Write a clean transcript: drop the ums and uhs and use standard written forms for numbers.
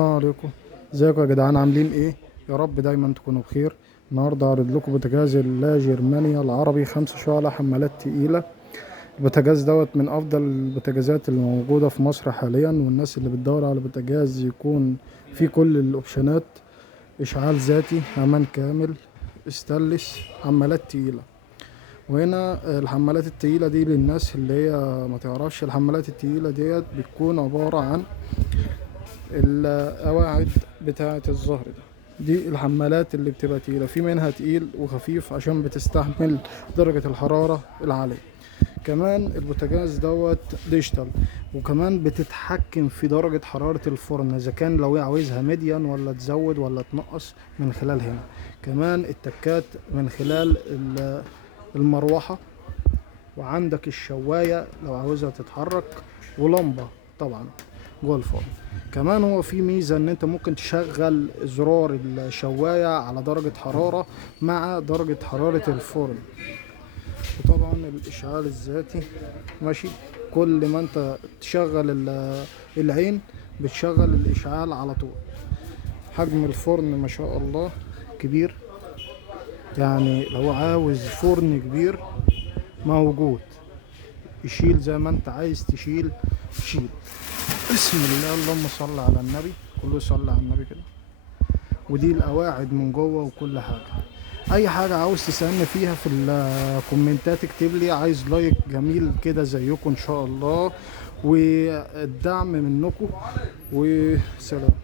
السلام عليكم. ازيكم يا جدعان، عاملين ايه؟ يا رب دايما تكونوا بخير. النهارده هعرض لكم بوتاجاز اللا جرمانيا العربي 5 شعلة حمالات تقيلة. البوتاجاز دوت من افضل البوتاجازات اللي موجودة في مصر حاليا، والناس اللي بتدور على بوتاجاز يكون فيه كل الاوبشنات: اشعال ذاتي، امان كامل، استانلس، حمالات تقيلة. وهنا الحمالات التقيلة دي للناس اللي هي ما تعرفش، الحمالات التقيلة ديت بتكون عبارة عن القواعد بتاعة الظهر دي الحمالات اللي بتبقى تقيلة، في منها تقيل وخفيف عشان بتستحمل درجة الحرارة العالية. كمان البوتاجاز دوت ديجيتال، وكمان بتتحكم في درجة حرارة الفرن اذا كان لو عاوزها ميديان ولا تزود ولا تنقص من خلال هنا. كمان التكات من خلال المروحة، وعندك الشواية لو عاوزها تتحرك، ولمبة طبعا جوه الفرن. كمان هو في ميزة ان انت ممكن تشغل زرار الشواية على درجة حرارة مع درجة حرارة الفرن. وطبعا الاشعال الذاتي ماشي، كل ما انت تشغل العين بتشغل الاشعال على طول. حجم الفرن ما شاء الله كبير، يعني لو عاوز فرن كبير موجود، يشيل زي ما انت عايز تشيل شيل. بسم الله، اللهم صل على النبي، كله صلى على النبي كده. ودي القواعد من جوه وكل حاجه. اي حاجه عاوز تسالني فيها في الكومنتات اكتب لي. عايز لايك جميل كده زيكم ان شاء الله، والدعم منكم، وسلام.